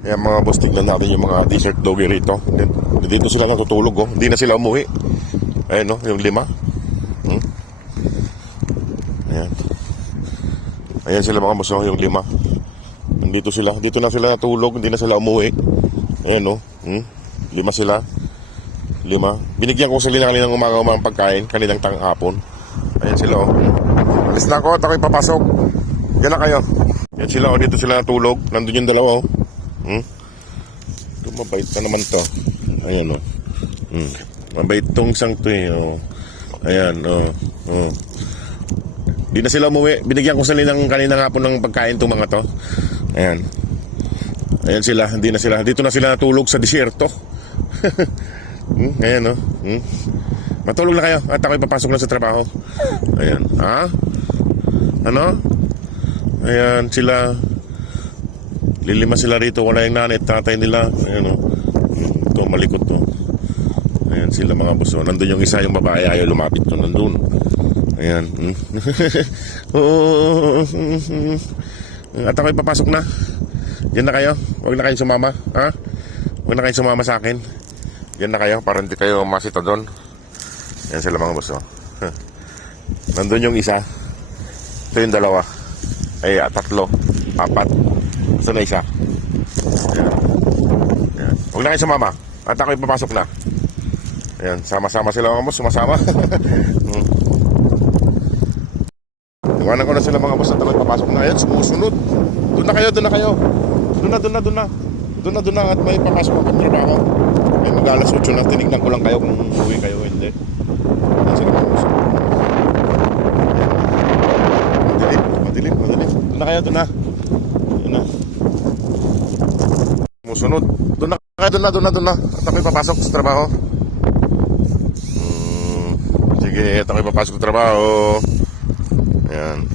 Ayan mga boss, tignan natin yung mga desert doggy rito. Dito sila natutulog, oh. Hindi na sila umuwi. Ayan, no, yung 5. Ayan. Ayan sila mga boss, oh, yung 5. Nandito sila. Dito na sila natulog, hindi na sila umuwi. Ayan, no. 5 sila. 5. Binigyan ko sila kaninang umaga ng pagkain, kaninang tanghapon. Ayan sila, oh. Alis na ako at ako'y papasok. Yan na kayo. Yan sila, oh. Dito sila natulog. Nandun yung dalawa, oh. Ito, mabait na naman to. Ayan, oh. Mabait tong isang to, eh, oh. Ayan, oh. Di na sila umuwi. Binigyan ko sila ng kaninang hapon ng pagkain tong mga to. Ayan. Ayan sila. Hindi na sila. Dito na sila natulog sa disyerto. Ayan, oh. Matulog na kayo at ako'y papasok na sa trabaho. Ayan. Ha? Ano? Ayan sila. 5 sila rito. Wala yung nanay at tatay nila. Ayan, oh. Ito malikot to. Ayan sila mga boss. Nandun yung isa, yung babae ayaw lumapit to. Nandun. Ayan. At ako'y papasok na. Diyan na kayo. Huwag na kayong sumama. Ha? Huwag na kayong sumama sa akin. Diyan na kayo para hindi kayo masita doon. Ayan sila mga boss. Nandun yung isa. Ito yung 2. Ay, 3, 4. Gusto na isa. Ayan. Ayan. Huwag na kayo sumama. At ako'y papasok na. Ayan, sama-sama sila mga boss. Sumasama. Iwanan ko na sila mga boss. At ako'y papasok na. Ayan, sumusunod. Doon na kayo, doon na kayo. Doon na. At may papasok ako ng trabaho. May mag-alas 8 na. Tinignan ko lang kayo kung uwi kayo o hindi. Ayan sila mga boss. Madilim. Doon na kayo, doon na. Sumusunod. Doon na. At ako'y papasok sa trabaho. Sige, at ako'y papasok sa trabaho. Ayan.